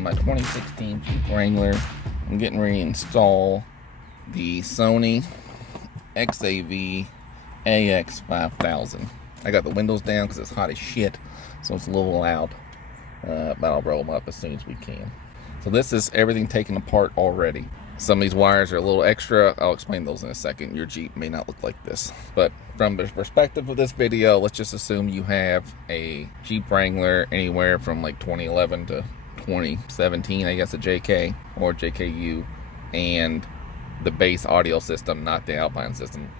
in my 2016 Jeep Wrangler. I'm getting ready to install the Sony XAV-AX5000. I got the windows down because it's hot as shit, so it's a little loud, but I'll roll them up as soon as we can. So this is everything taken apart already. Some of these wires are a little extra. I'll explain those in a second. Your Jeep may not look like this, but from the perspective of this video, let's just assume you have a Jeep Wrangler anywhere from like 2011 to 2017, I guess, a JK or JKU, and the base audio system, not the Alpine system.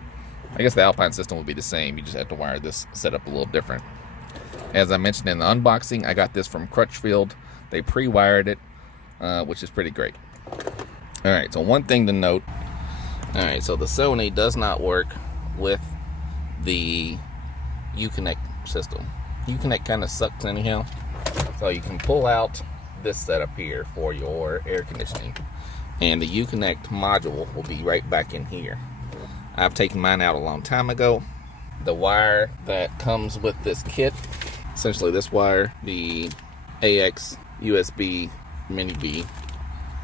I guess the Alpine system would be the same. You just have to wire this setup a little different. As I mentioned in the unboxing, I got this from Crutchfield. They pre-wired it, which is pretty great. Alright, so one thing to note. Alright, so the Sony does not work with the Uconnect system. Uconnect kind of sucks anyhow. So you can pull out this setup here for your air conditioning, and the Uconnect module will be right back in here. I've taken mine out a long time ago. The wire that comes with this kit, essentially this wire, the AX USB Mini B,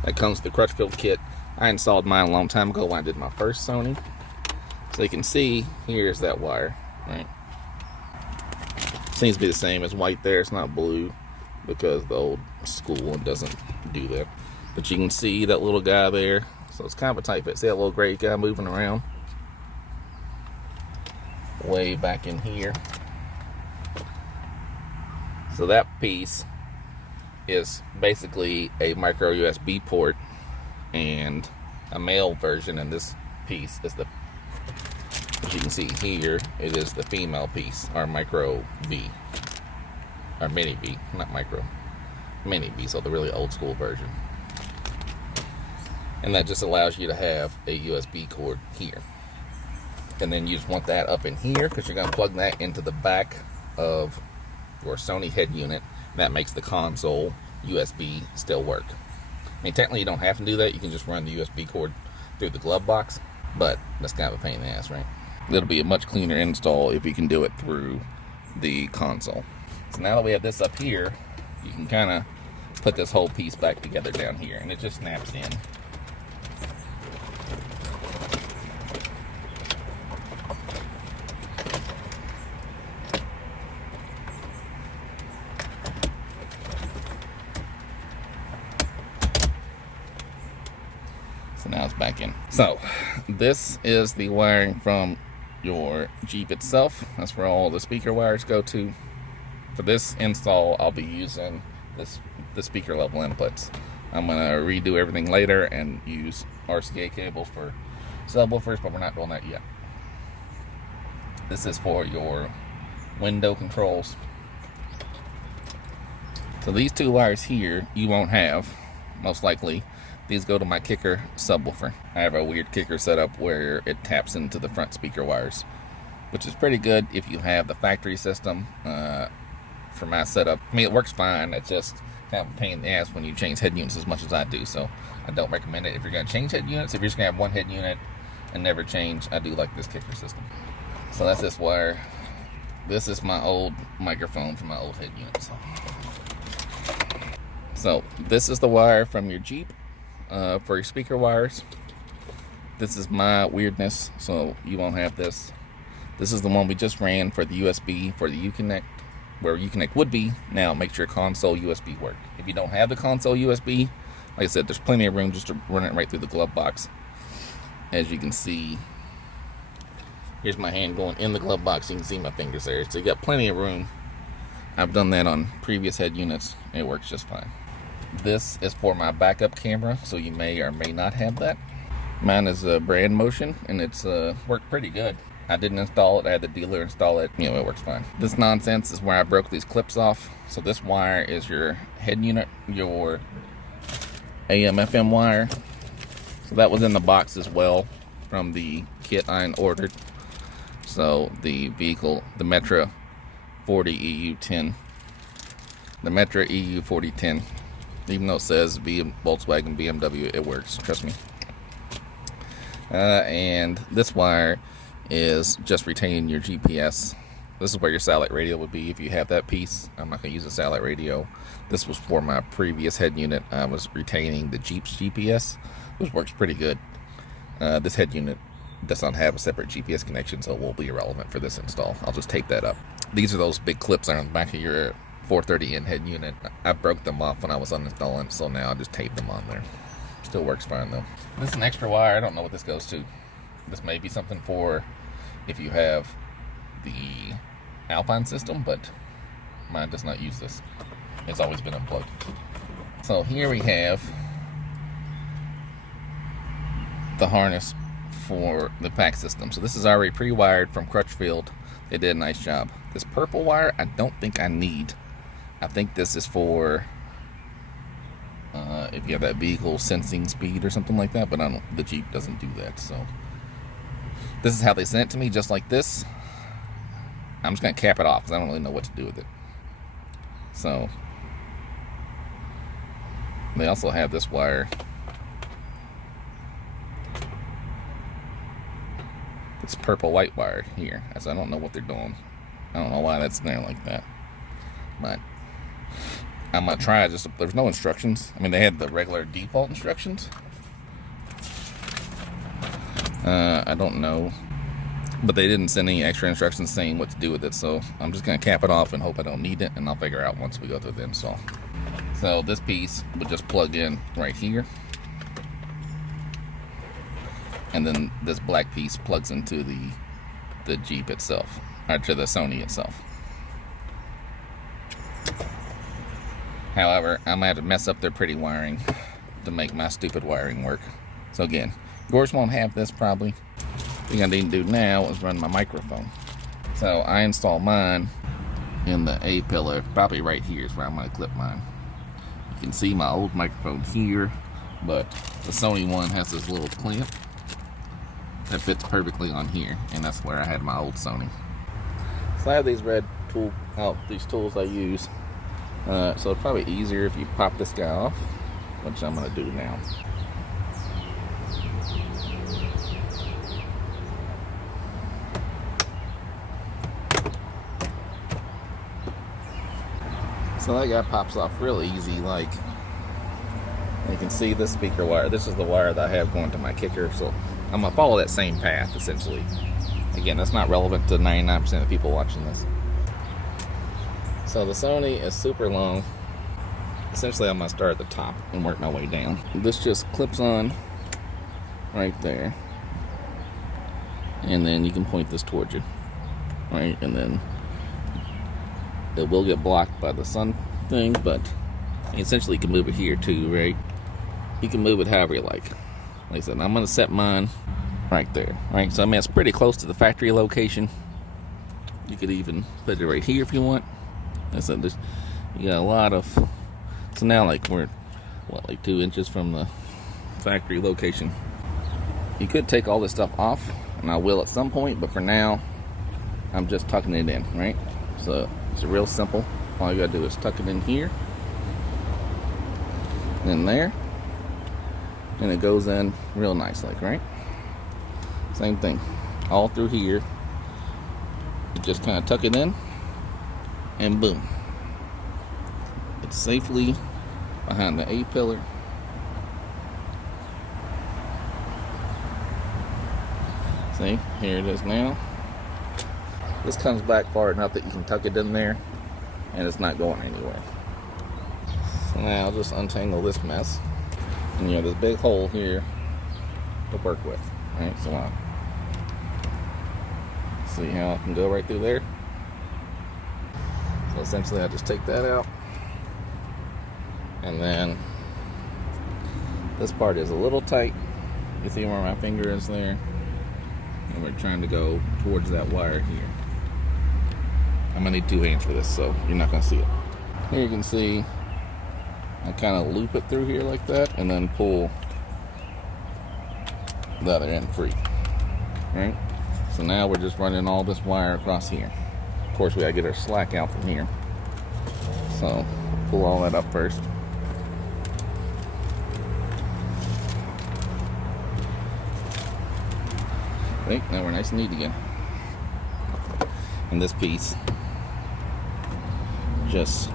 that comes with the Crutchfield kit. I installed mine a long time ago when I did my first Sony. So you can see, here's that wire, right? Seems to be the same as white there. It's not blue because the old school doesn't do that. But you can see that little guy there. So it's kind of a tight fit. See that little gray guy moving around? Way back in here. So that piece is basically a micro USB port and a male version, and this piece is the, as you can see here, it is the female piece, our micro B, or mini B, not micro, mini B, so the really old school version. And that just allows you to have a USB cord here, and then you just want that up in here because you're going to plug that into the back of your Sony head unit. That makes the console USB still work. I mean, technically you don't have to do that. You can just run the USB cord through the glove box, but that's kind of a pain in the ass, right? It'll be a much cleaner install if you can do it through the console. So now that we have this up here, you can kind of put this whole piece back together down here, and it just snaps in. Now it's back in. So this is the wiring from your Jeep itself. That's where all the speaker wires go to. For this install, I'll be using the speaker level inputs. I'm going to redo everything later and use RCA cables for subwoofers, but we're not doing that yet. This is for your window controls. So these two wires here you won't have, most likely. These go to my kicker subwoofer. I have a weird kicker setup where it taps into the front speaker wires, which is pretty good if you have the factory system. For my setup, I mean, it works fine. It's just kind of a pain in the ass when you change head units as much as I do, so I don't recommend it. If you're going to change head units, if you're just going to have one head unit and never change, I do like this kicker system. So that's this wire. This is my old microphone from my old head unit. So this is the wire from your Jeep. For your speaker wires. This is my weirdness, so you won't have this. This is the one we just ran for the USB for the Uconnect, where Uconnect would be. Now make sure console USB work. If you don't have the console USB, like I said, there's plenty of room just to run it right through the glove box. As you can see, here's my hand going in the glove box. You can see my fingers there, so you got plenty of room. I've done that on previous head units. It works just fine. This is for my backup camera, so you may or may not have that. Mine is a brand motion, and it's worked pretty good. I didn't install it, I had the dealer install it. You know, it works fine. This nonsense is where I broke these clips off. So this wire is your head unit, your AM FM wire. So that was in the box as well from the kit I ordered. So the vehicle, the Metra 40EU10. The Metra EU4010. Even though it says Volkswagen, BMW, it works, trust me. And this wire is just retaining your GPS This is where your satellite radio would be if you have that piece. I'm not going to use a satellite radio. This was for my previous head unit. I was retaining the Jeep's GPS, which works pretty good. This head unit does not have a separate GPS connection, so it will be irrelevant for this install. I'll just tape that up. These are those big clips on the back of your 430N head unit. I broke them off when I was uninstalling, so now I just tape them on there. Still works fine though. This is an extra wire. I don't know what this goes to. This may be something for if you have the Alpine system, but mine does not use this. It's always been unplugged. So here we have the harness for the pack system. So this is already pre-wired from Crutchfield. They did a nice job. This purple wire I don't think I need. I think this is for if you have that vehicle sensing speed or something like that, but the Jeep doesn't do that. So this is how they sent it to me, just like this. I'm just going to cap it off because I don't really know what to do with it. So they also have this wire. This purple white wire here. So I don't know what they're doing. I don't know why that's there like that. But I'm going to try it. Just, there's no instructions. I mean, they had the regular default instructions. I don't know. But they didn't send any extra instructions saying what to do with it. So I'm just going to cap it off and hope I don't need it. And I'll figure out once we go through the install. So this piece would just plug in right here. And then this black piece plugs into the Jeep itself, or to the Sony itself. However, I'm gonna have to mess up their pretty wiring to make my stupid wiring work. So again, yours won't have this probably. The thing I need to do now is run my microphone. So I install mine in the A pillar, probably right here is where I'm gonna clip mine. You can see my old microphone here, but the Sony one has this little clamp that fits perfectly on here, and that's where I had my old Sony. So I have these red these tools I use. So it's probably easier if you pop this guy off, which I'm gonna do now. So that guy pops off real easy. Like, you can see this speaker wire. This is the wire that I have going to my kicker, so I'm going to follow that same path, essentially. Again, that's not relevant to 99% of the people watching this. So the Sony is super long. Essentially, I'm going to start at the top and work my way down. This just clips on right there. And then you can point this towards you. Right? And then it will get blocked by the sun thing, but essentially you can move it here too, right? You can move it however you like. Like I said, I'm going to set mine right there. Right, so I mean, it's pretty close to the factory location. You could even put it right here if you want. Like I said, you got a lot of. So now, like, we're like 2 inches from the factory location. You could take all this stuff off, and I will at some point, but for now, I'm just tucking it in, right? So it's real simple. All you gotta do is tuck it in here, then there, and it goes in real nice, like, right? Same thing, all through here. You just kind of tuck it in, and boom, it's safely behind the A pillar. See, here it is now. This comes back far enough that you can tuck it in there, and it's not going anywhere. So now I'll just untangle this mess, and you have this big hole here to work with, right? So see how I can go right through there. So essentially I just take that out, and then this part is a little tight. You see where my finger is there, and we're trying to go towards that wire here. I'm gonna need 2 hands for this, so you're not gonna see it. Here you can see I kind of loop it through here like that, and then pull the other end free, right? So now we're just running all this wire across here. Of course, we gotta get our slack out from here. So pull all that up first. See, now we're nice and neat again. And this piece just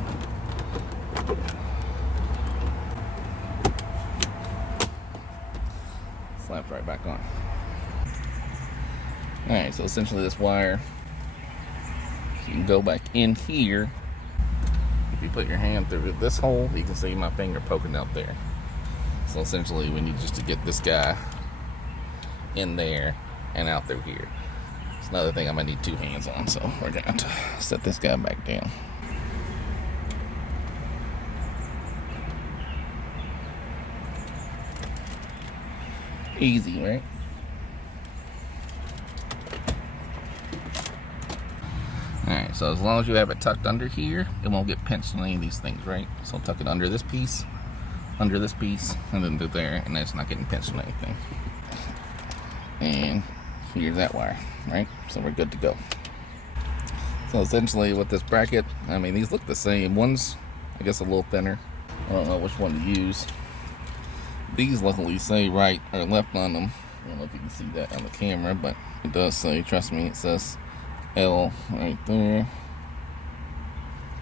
slaps right back on. Alright, so essentially this wire, you can go back in here. If you put your hand through this hole, you can see my finger poking out there. So essentially we need just to get this guy in there and out through here. It's another thing I might need two hands on, so we're gonna have to set this guy back down. Easy, right? Alright, so as long as you have it tucked under here, it won't get pinched on any of these things, right? So tuck it under this piece, and then through there, and it's not getting pinched on anything. And here's that wire, right? So we're good to go. So essentially with this bracket, I mean, these look the same. One's, I guess, a little thinner. I don't know which one to use. These luckily say right or left on them. I don't know if you can see that on the camera, but it does say, trust me, it says L right there.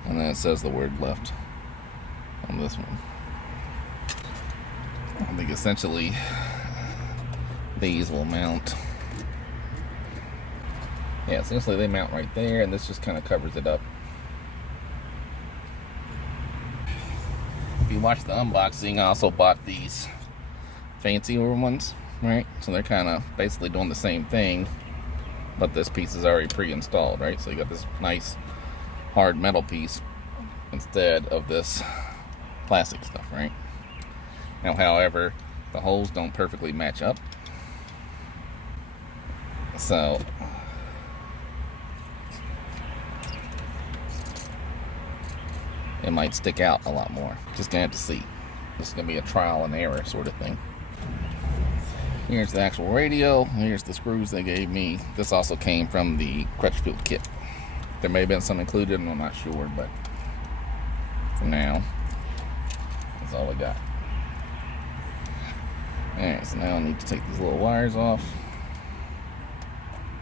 And then it says the word left on this one. I think essentially these will mount. Yeah, essentially they mount right there, and this just kind of covers it up. If you watch the unboxing, I also bought these fancier ones, right? So they're kind of basically doing the same thing, but this piece is already pre-installed, right? So you got this nice hard metal piece instead of this plastic stuff, right? Now, however, the holes don't perfectly match up, so it might stick out a lot more. Just gonna have to see. This is gonna be a trial and error sort of thing. Here's the actual radio. Here's the screws they gave me. This also came from the Crutchfield kit. There may have been some included, and I'm not sure, but for now, that's all I got. Alright, so now I need to take these little wires off.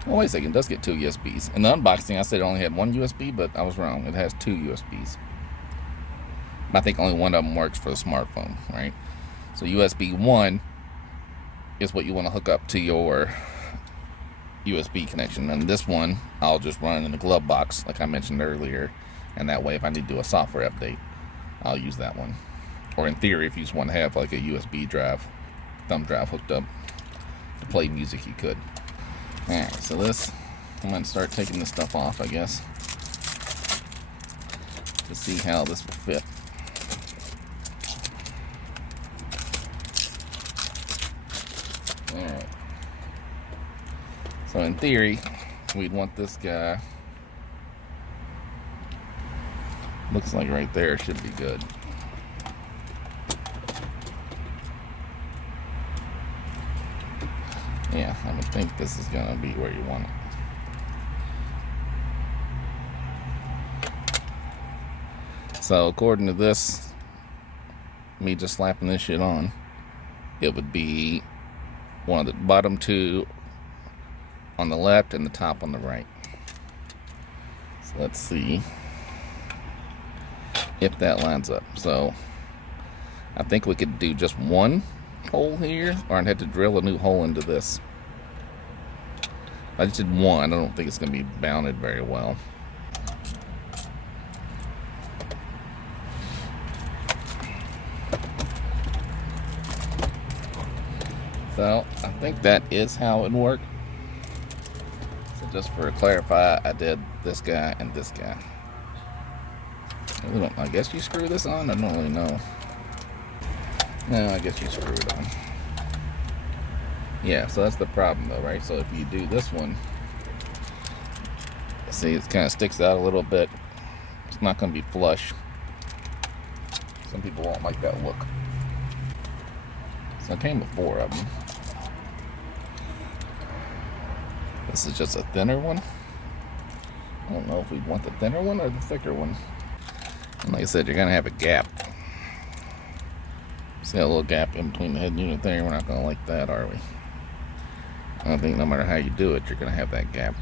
Oh, wait a second, it does get two USBs. In the unboxing, I said it only had one USB, but I was wrong. It has two USBs. I think only one of them works for the smartphone, right? So USB 1 is what you want to hook up to your USB connection. And this one, I'll just run in the glove box, like I mentioned earlier. And that way, if I need to do a software update, I'll use that one. Or in theory, if you just want to have like a USB drive, thumb drive hooked up to play music, you could. Alright, so this, I'm going to start taking this stuff off, I guess, to see how this will fit. Alright. So in theory, we'd want this guy, looks like right there should be good. Yeah, I would think this is gonna be where you want it. So according to this, me just slapping this shit on, it would be one of the bottom two on the left and the top on the right. So let's see if that lines up. So I think we could do just one hole here, or I'd have to drill a new hole into this. I just did one. I don't think it's going to be bounded very well. So I think that is how it would work. So just for clarify, I did this guy and this guy. I guess you screw this on? I don't really know. No, I guess you screw it on. Yeah, so that's the problem though, right? So if you do this one, see, it kind of sticks out a little bit. It's not going to be flush. Some people won't like that look. So I came with 4 of them. This is just a thinner one. I don't know if we'd want the thinner one or the thicker one. And like I said, you're going to have a gap. See that little gap in between the head unit there? We're not going to like that, are we? I don't think no matter how you do it, you're going to have that gap.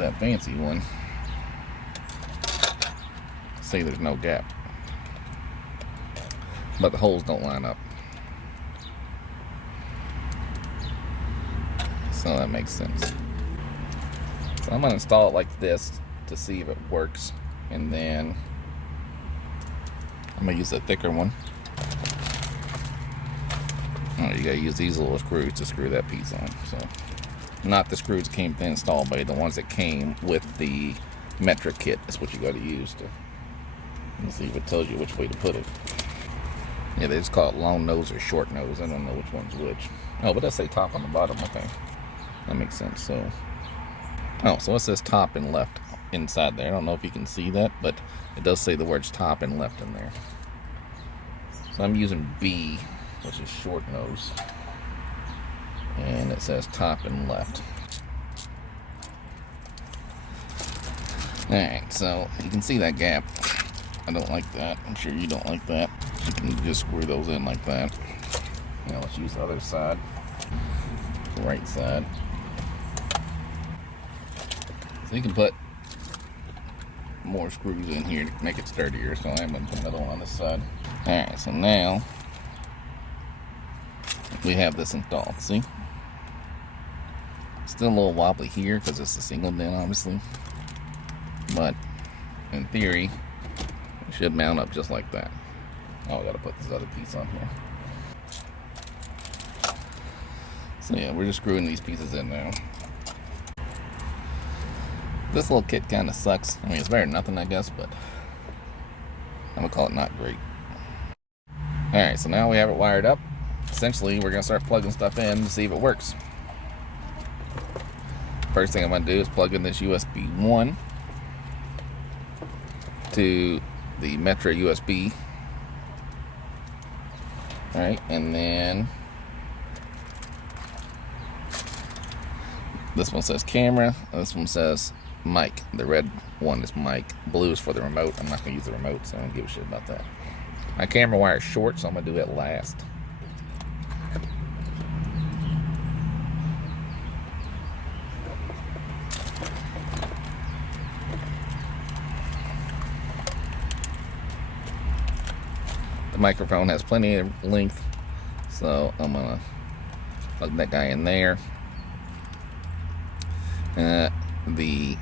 that fancy one. See, there's no gap, but the holes don't line up, so that makes sense. So I'm gonna install it like this to see if it works, and then I'm gonna use a thicker one. Oh, you gotta use these little screws to screw that piece on. So, not the screws that came installed, but the ones that came with the Metra kit is what you gotta use to. Let's see if it tells you which way to put it. Yeah, they just call it long nose or short nose. I don't know which one's which. Oh, but it does say top on the bottom. Okay, that makes sense. So, oh, so it says top and left inside there. I don't know if you can see that, but it does say the words top and left in there. So I'm using B, which is short nose, and it says top and left. Alright, so you can see that gap. I don't like that. I'm sure you don't like that. You can just screw those in like that. Now let's use the other side, the right side. So you can put more screws in here to make it sturdier, so I'm going to put another one on this side. Alright, so now we have this installed. See? Still a little wobbly here because it's a single DIN, obviously. But in theory, it should mount up just like that. Oh, I gotta put this other piece on here. So yeah, we're just screwing these pieces in now. This little kit kind of sucks. I mean, it's better than nothing, I guess, but I'm gonna call it not great. Alright, so now we have it wired up. Essentially, we're gonna start plugging stuff in to see if it works. First thing I'm gonna do is plug in this USB 1 to the Metra USB. Alright, and then this one says camera, this one says mic. The red one is mic, blue is for the remote. I'm not gonna use the remote, so I don't give a shit about that. My camera wire is short, so I'm gonna do it last. The microphone has plenty of length, so I'm gonna plug that guy in there. The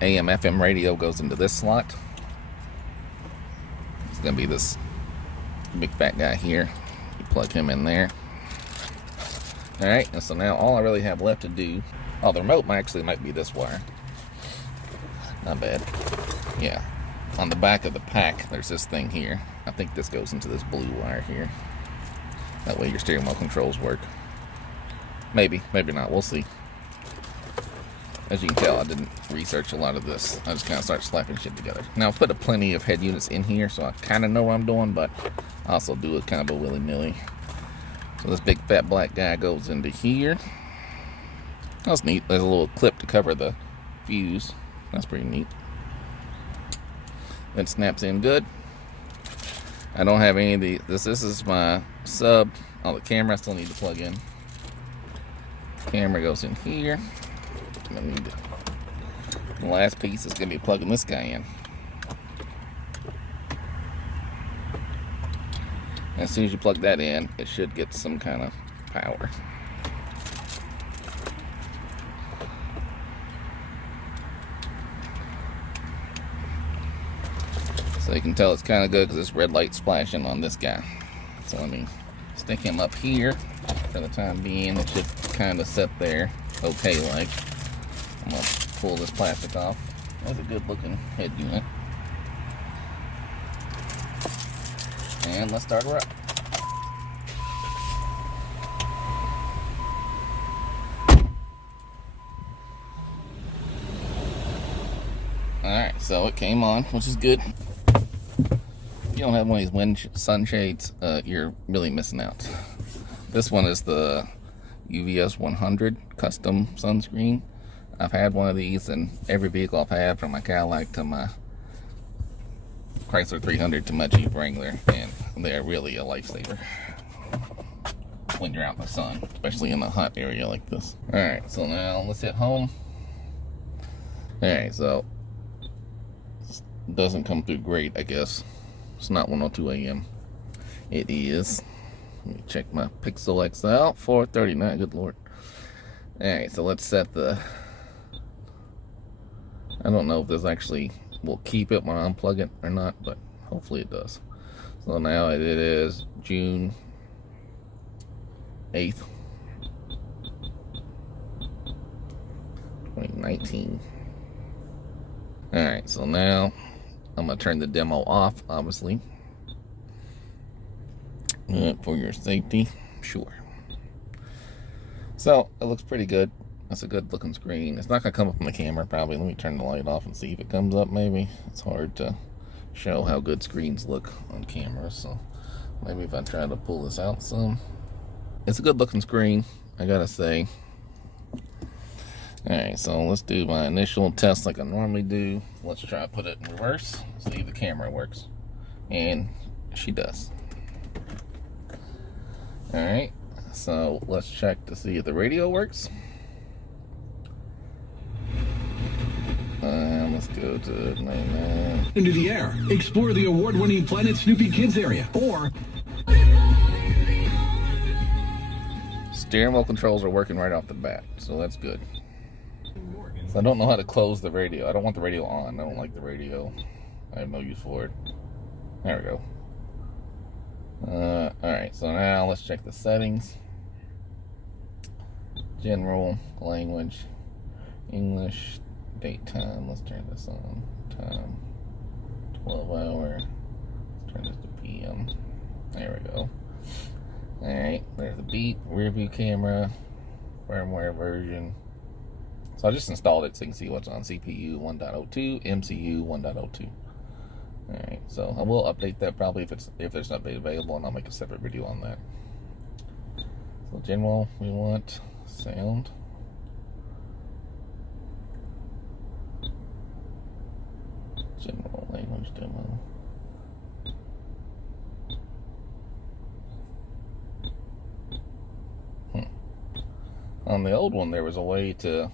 AM FM radio goes into this slot. It's gonna be this big fat guy here. You plug him in there. Alright, and so now all I really have left to do, oh, the remote actually might be this wire. Not bad. Yeah. On the back of the pack, there's this thing here. I think this goes into this blue wire here. That way your steering wheel controls work. Maybe, maybe not. We'll see. As you can tell, I didn't research a lot of this. I just kind of started slapping shit together. Now, I put plenty of head units in here, so I kind of know what I'm doing, but I also do it kind of a willy-nilly. So this big fat black guy goes into here. That's neat. There's a little clip to cover the fuse. That's pretty neat. It snaps in good. I don't have any of the, this is my sub. Oh, the camera I still need to plug in. Camera goes in here. I need to, the last piece is going to be plugging this guy in. And as soon as you plug that in, it should get some kind of power. So you can tell it's kind of good because this red light's flashing on this guy. So let me stick him up here for the time being. It should kind of sit there okay like. I'm going to pull this plastic off. That's a good looking head unit. And let's start her up. Alright, so it came on, which is good. If you don't have one of these sunshades, you're really missing out. This one is the UVS 100 custom sunscreen. I've had one of these in every vehicle I've had, from my Cadillac to my Chrysler 300 to my Jeep Wrangler, and they're really a lifesaver when you're out in the sun, especially in a hot area like this. Alright, so now let's hit home. Alright, so it doesn't come through great, I guess. It's not 102 AM. It is. Let me check my Pixel XL 439. Good lord. Alright, so let's set the. I don't know if this actually will keep it when I unplug it or not, but hopefully it does. So now it is June 8th, 2019. Alright, so now I'm going to turn the demo off, obviously. For your safety, sure. So it looks pretty good. That's a good looking screen. It's not going to come up on the camera probably. Let me turn the light off and see if it comes up maybe. It's hard to show how good screens look on camera, so maybe if I try to pull this out some. It's a good looking screen, I gotta say. Alright, so let's do my initial test like I normally do. Let's try to put it in reverse, see if the camera works. And she does. Alright, so let's check to see if the radio works. Let's go to 99. Into the air. Explore the award-winning Planet Snoopy Kids area. Or steering wheel controls are working right off the bat, so that's good. So I don't know how to close the radio. I don't want the radio on. I don't like the radio. I have no use for it. There we go. Alright, so now let's check the settings. General, language, English, date time. Let's turn this on. Time, 12 hour. Let's turn this to PM. There we go. Alright, there's the beep, rear view camera, firmware version. So I just installed it so you can see what's on. CPU 1.02, MCU 1.02. Alright, so I will update that probably if there's an update available, and I'll make a separate video on that. So general, we want sound. General language demo. On the old one, there was a way to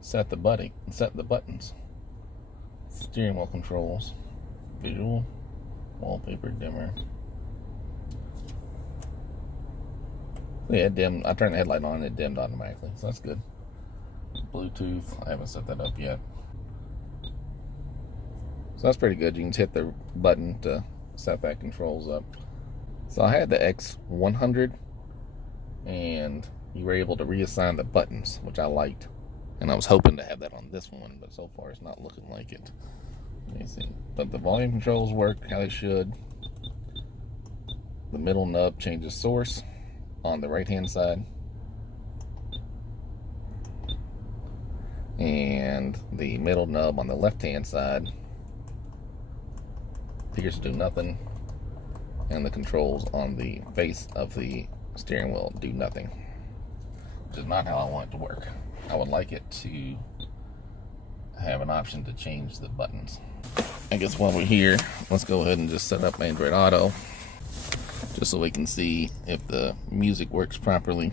set the buttons. Steering wheel controls, visual, wallpaper dimmer. Yeah, it dimmed. I turned the headlight on and it dimmed automatically, so that's good. Bluetooth, I haven't set that up yet. So that's pretty good. You can just hit the button to set that controls up. So I had the X100 and you were able to reassign the buttons, which I liked. And I was hoping to have that on this one, but so far it's not looking like it. Let me see. But the volume controls work how they should. The middle nub changes source on the right hand side. And the middle nub on the left hand side appears to do nothing. And the controls on the face of the steering wheel do nothing. Which is not how I want it to work. I would like it to have an option to change the buttons. I guess while we're here, let's go ahead and just set up Android Auto just so we can see if the music works properly.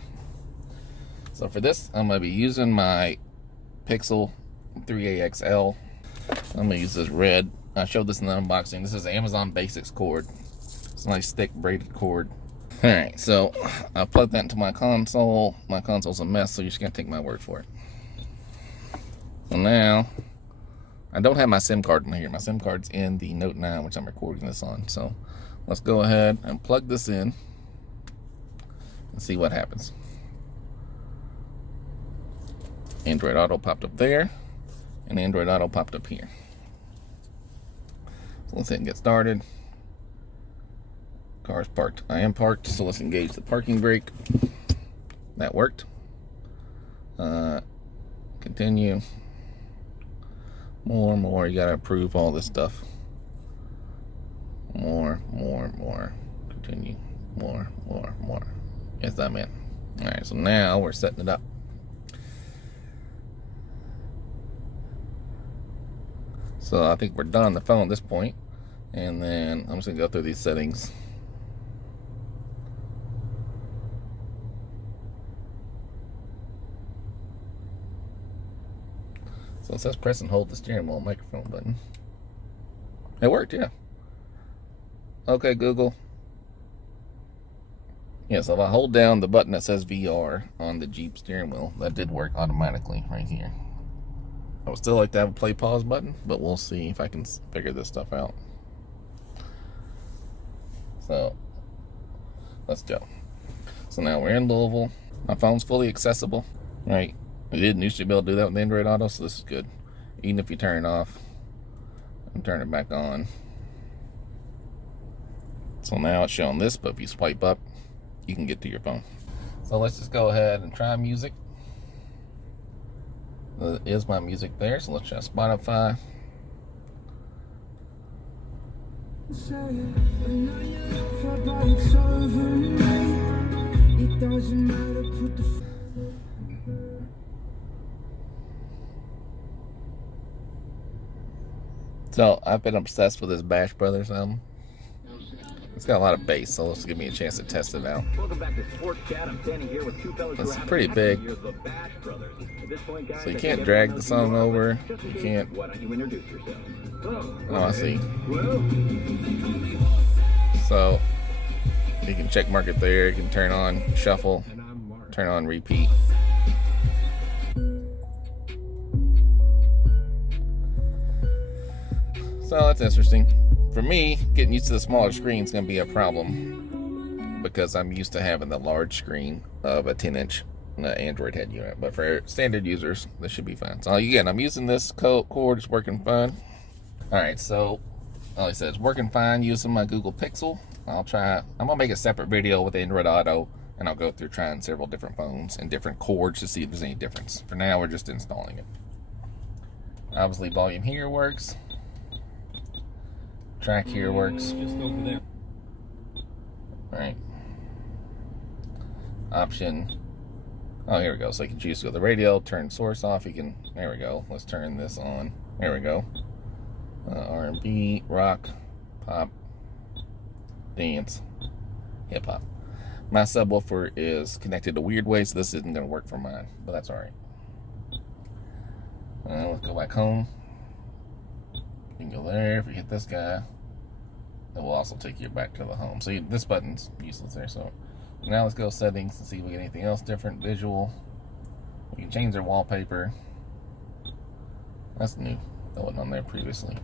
So for this, I'm going to be using my Pixel 3A XL. I'm going to use this red. I showed this in the unboxing. This is Amazon Basics cord. It's a nice thick braided cord. Alright, so I plugged that into my console. My console's a mess, so you're just going to take my word for it. So now, I don't have my SIM card in here. My SIM card's in the Note 9, which I'm recording this on. So let's go ahead and plug this in and see what happens. Android Auto popped up there, and Android Auto popped up here. So let's hit and get started. Car's parked. I am parked, so let's engage the parking brake. That worked. Continue. More. You gotta approve all this stuff. More. Continue. More. Yes, I'm in. Alright, so now we're setting it up. So I think we're done on the phone at this point. And then I'm just gonna go through these settings. So it says press and hold the steering wheel microphone button. It worked, yeah. Okay, Google. Yeah, so if I hold down the button that says VR on the Jeep steering wheel, that did work automatically right here. I would still like to have a play pause button, but we'll see if I can figure this stuff out. So, let's go. So now we're in Louisville. My phone's fully accessible, right? We didn't used to be able to do that with Android Auto, so this is good. Even if you turn it off and turn it back on. So now it's showing this, but if you swipe up, you can get to your phone. So let's just go ahead and try music. There is my music there, so let's try Spotify. So I've been obsessed with this Bash Brothers album. It's got a lot of bass, so let's give me a chance to test it out. Welcome back to Sports Chat. I'm standing here with two fellas. It's pretty big. So you can't drag the song over. You can't. Why don't you introduce yourself? Oh, I see. So you can check mark it there. You can turn on shuffle, turn on repeat. So that's interesting. For me, getting used to the smaller screen is going to be a problem because I'm used to having the large screen of a 10-inch Android head unit. But for standard users, this should be fine. So again, I'm using this cord. It's working fine. All right, so like I said, it's working fine using my Google Pixel. I'm going to make a separate video with Android Auto, and I'll go through trying several different phones and different cords to see if there's any difference. For now, we're just installing it. Obviously, volume here works. Track here works. Just over there. Alright. Option. Oh, here we go. So you can choose to go to the radio, turn source off. You can, there we go. Let's turn this on. There we go. R&B, rock, pop, dance, hip hop. My subwoofer is connected a weird way, so this isn't going to work for mine, but that's alright. Let's go back home. You can go there. If you hit this guy, it will also take you back to the home. So this button's useless there. So now let's go settings and see if we get anything else different. Visual. We can change their wallpaper. That's new. That wasn't on there previously.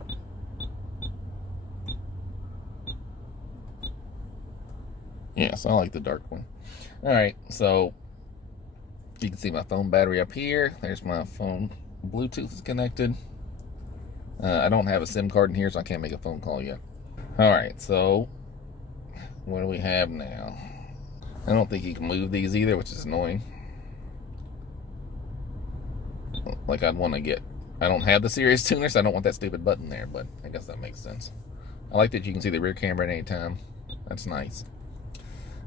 Yeah, so I like the dark one. Alright, so you can see my phone battery up here. There's my phone. Bluetooth is connected. I don't have a SIM card in here, so I can't make a phone call yet. Alright, so what do we have now? I don't think you can move these either, which is annoying. Like I'd want to get... I don't have the Sirius tuner, so I don't want that stupid button there, but I guess that makes sense. I like that you can see the rear camera at any time. That's nice.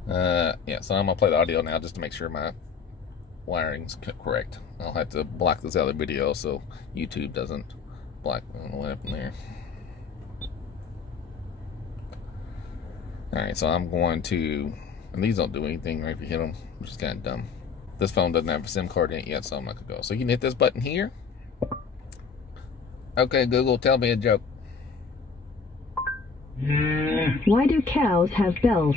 Yeah, so I'm going to play the audio now just to make sure my wiring's correct. I'll have to block this other video so YouTube doesn't block what happened there. Alright, so I'm going to, and these don't do anything right if you hit them, which is kind of dumb. This phone doesn't have a SIM card in it yet, so I'm not going to go. So you can hit this button here. Okay, Google, tell me a joke. Why do cows have bells?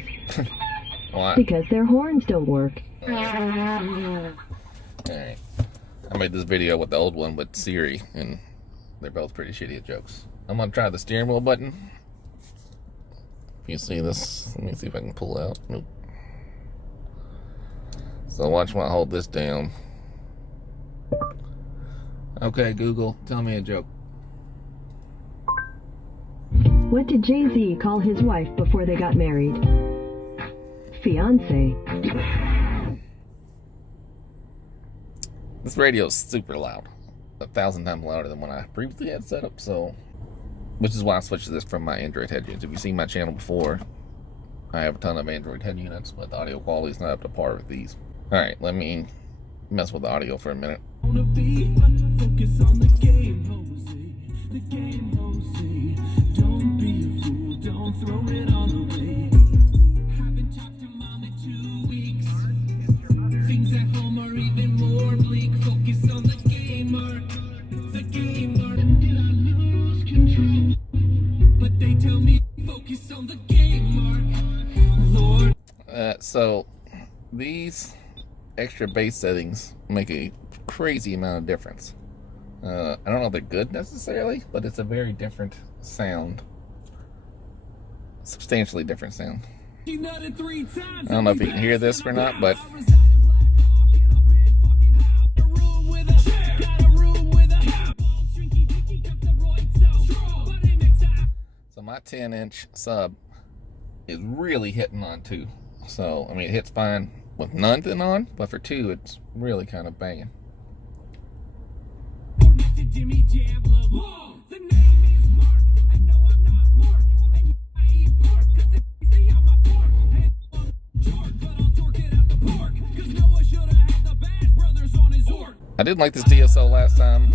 Why? Because their horns don't work. Alright. I made this video with the old one with Siri, and they're both pretty shitty at jokes. I'm going to try the steering wheel button. If you see this, let me see if I can pull out. Nope. So watch when I hold this down. Okay, Google, tell me a joke. What did Jay-Z call his wife before they got married? Fiance. This radio is super loud. 1,000 times louder than what I previously had set up, so... Which is why I switched to this from my Android head units. If you've seen my channel before, I have a ton of Android head units, but the audio quality is not up to par with these. Alright, let me mess with the audio for a minute. Focus on the game, Jose. The game, Jose. Don't be a fool, don't throw it all away. Haven't talked to mom in 2 weeks. Things at home are even more bleak. Focus on the game, Mark. The So these extra bass settings make a crazy amount of difference. I don't know if they're good necessarily, but it's a very different sound. Substantially different sound. I don't know if you can hear this or not, but so my 10-inch sub is really hitting on 2. So, I mean, it hits fine with nothing on, but for 2, it's really kind of banging. I didn't like this DSO last time.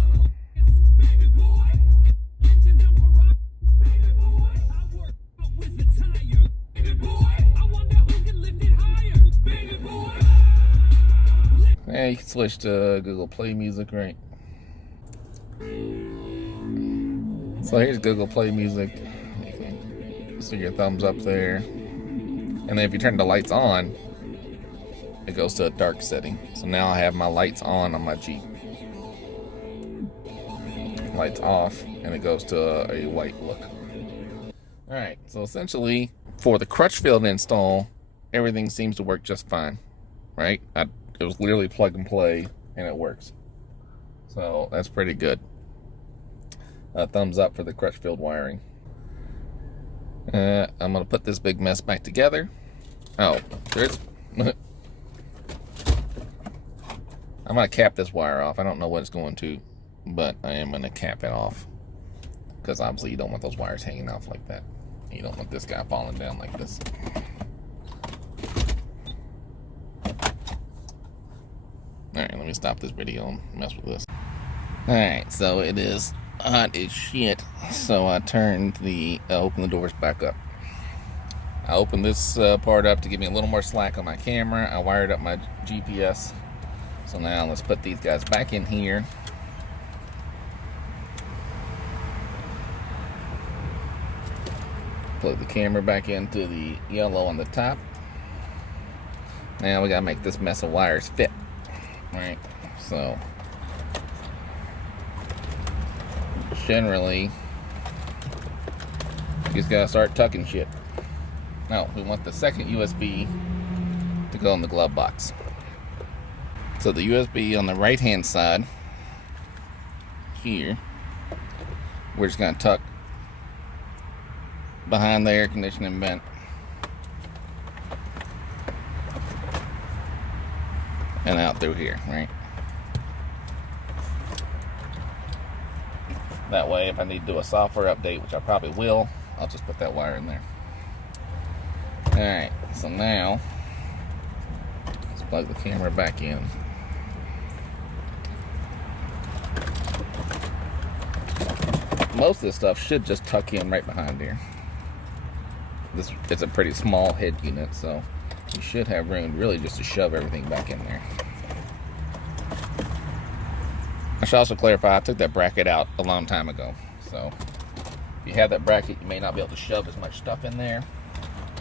Yeah, you can switch to Google Play Music, right? So here's Google Play Music. You can see your thumbs up there. And then if you turn the lights on, it goes to a dark setting. So now I have my lights on my Jeep. Lights off, and it goes to a white look. Alright, so essentially, for the Crutchfield install, everything seems to work just fine. Right? It was literally plug and play, and it works. So that's pretty good. Thumbs up for the Crutchfield wiring. I'm going to put this big mess back together. Oh, there's... I'm going to cap this wire off. I don't know what it's going to, but I am going to cap it off. Because obviously you don't want those wires hanging off like that. You don't want this guy falling down like this. Alright, let me stop this video and mess with this. Alright, so it is hot as shit. So I turned open the doors back up. I opened this part up to give me a little more slack on my camera. I wired up my GPS. So now let's put these guys back in here. Plug the camera back into the yellow on the top. Now we gotta make this mess of wires fit. Right, so generally you just gotta start tucking shit. Now we want the second USB to go in the glove box. So the USB on the right hand side here, we're just gonna tuck behind the air conditioning vent and out through here, right? That way, if I need to do a software update, which I probably will, I'll just put that wire in there. Alright, so now let's plug the camera back in. Most of this stuff should just tuck in right behind here. It's a pretty small head unit, so you should have room really just to shove everything back in there. I should also clarify, I took that bracket out a long time ago. So if you have that bracket, you may not be able to shove as much stuff in there.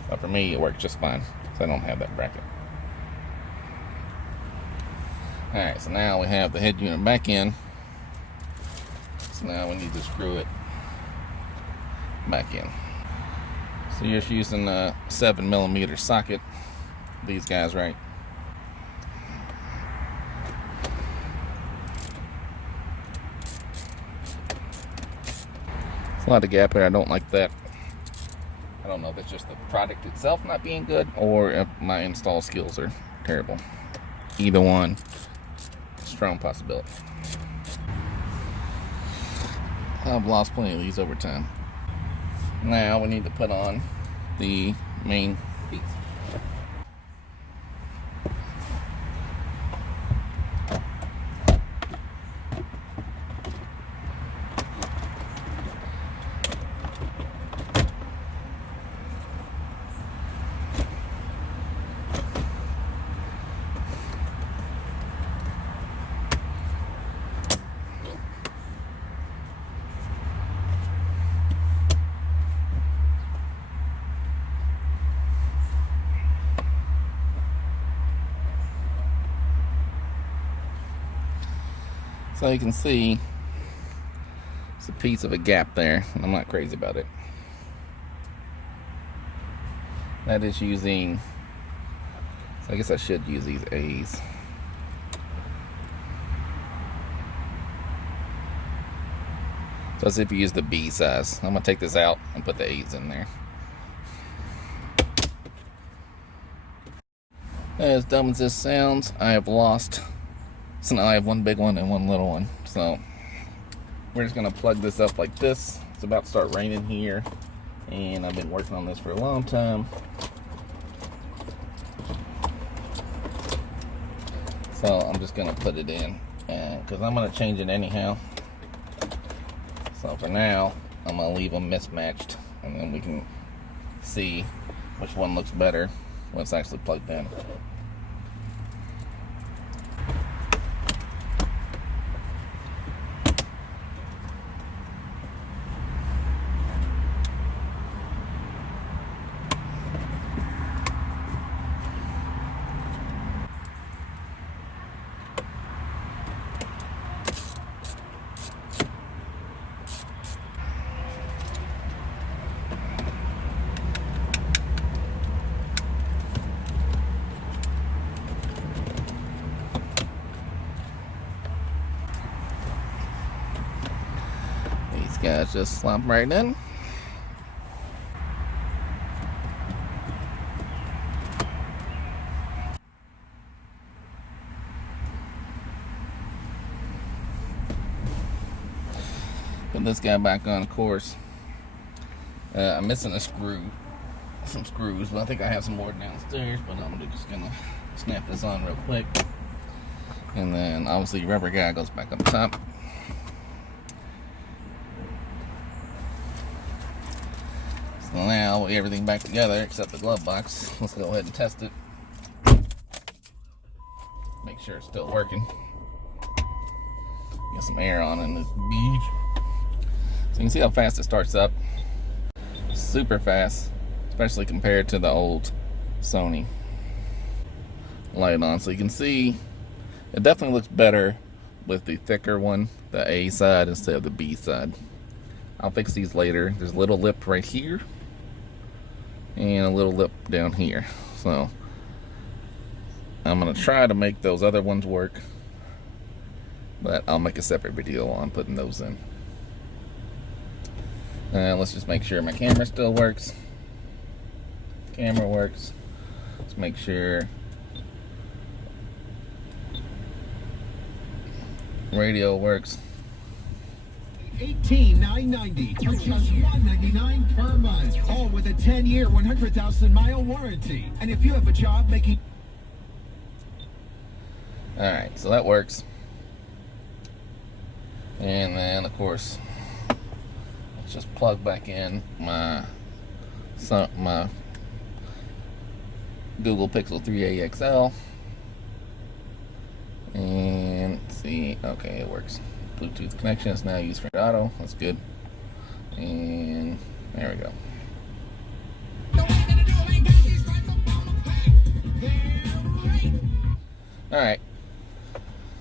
But for me, it works just fine, so I don't have that bracket. Alright, so now we have the head unit back in. So now we need to screw it back in. So you're just using a 7mm socket. These guys, right? There's a lot of gap there. I don't like that. I don't know if it's just the product itself not being good or if my install skills are terrible. Either one, strong possibility. I've lost plenty of these over time. Now we need to put on the main piece. So you can see it's a piece of a gap there, and I'm not crazy about it. That is using, so I guess I should use these A's. So let's see if you use the B size. I'm gonna take this out and put the A's in there. As dumb as this sounds, I have lost. So now I have one big one and one little one. So we're just gonna plug this up like this. It's about to start raining here, and I've been working on this for a long time. So I'm just gonna put it in, because I'm gonna change it anyhow. So for now, I'm gonna leave them mismatched, and then we can see which one looks better when it's actually plugged in. Guys, just slump right in. Put this guy back on course. I'm missing a screw, some screws, but I think I have some more downstairs. But I'm just gonna snap this on real quick, and then obviously rubber guy goes back up top. So now we get everything back together except the glove box. Let's go ahead and test it. Make sure it's still working. Get some air on in this beach. So you can see how fast it starts up. Super fast, especially compared to the old Sony. Light on, so you can see it definitely looks better with the thicker one, the A side instead of the B side. I'll fix these later. There's a little lip right here and a little lip down here. So I'm gonna try to make those other ones work, but I'll make a separate video on putting those in. Let's just make sure my camera still works. Camera works. Let's make sure radio works. $18,990 for just $199 per month, all with a 10-year, 100,000-mile warranty. And if you have a job making... Alright, so that works. And then, of course, let's just plug back in my Google Pixel 3a XL. And see, okay, it works. Bluetooth connection is now used for auto. That's good. And there we go. Alright.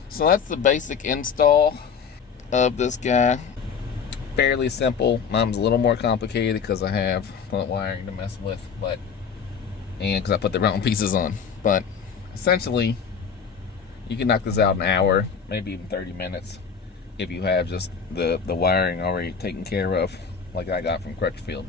So that's the basic install of this guy. Fairly simple. Mine's a little more complicated because I have wiring to mess with, and because I put the wrong pieces on. But essentially, you can knock this out in an hour, maybe even 30 minutes. If you have just the wiring already taken care of, like I got from Crutchfield.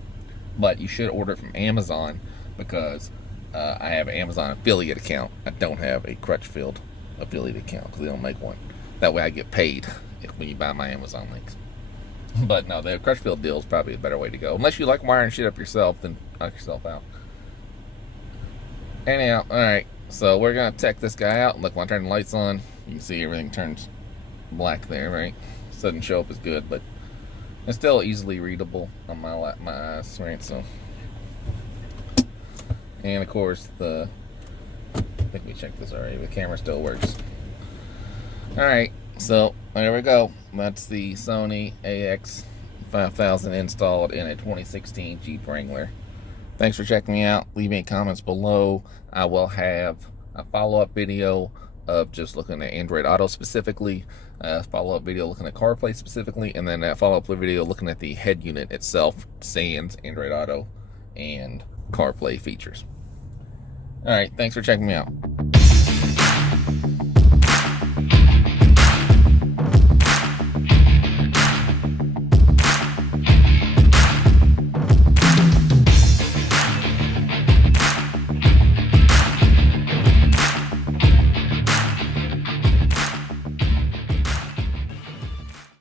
But you should order it from Amazon, because I have an Amazon affiliate account. I don't have a Crutchfield affiliate account because they don't make one. That way I get paid when you buy my Amazon links. But no, the Crutchfield deal is probably a better way to go. Unless you like wiring shit up yourself, then knock yourself out. Anyhow, alright, so we're going to check this guy out. Look, when I turn the lights on, you can see everything turns black there, right? It doesn't show up as good, but it's still easily readable on my eyes, right? So, and of course, I think we checked this already. The camera still works. Alright, so there we go. That's the Sony AX5000 installed in a 2016 Jeep Wrangler. Thanks for checking me out. Leave any comments below. I will have a follow-up video of just looking at Android Auto specifically, follow-up video looking at CarPlay specifically, and then that follow-up video looking at the head unit itself, sans Android Auto and CarPlay features. All right, thanks for checking me out.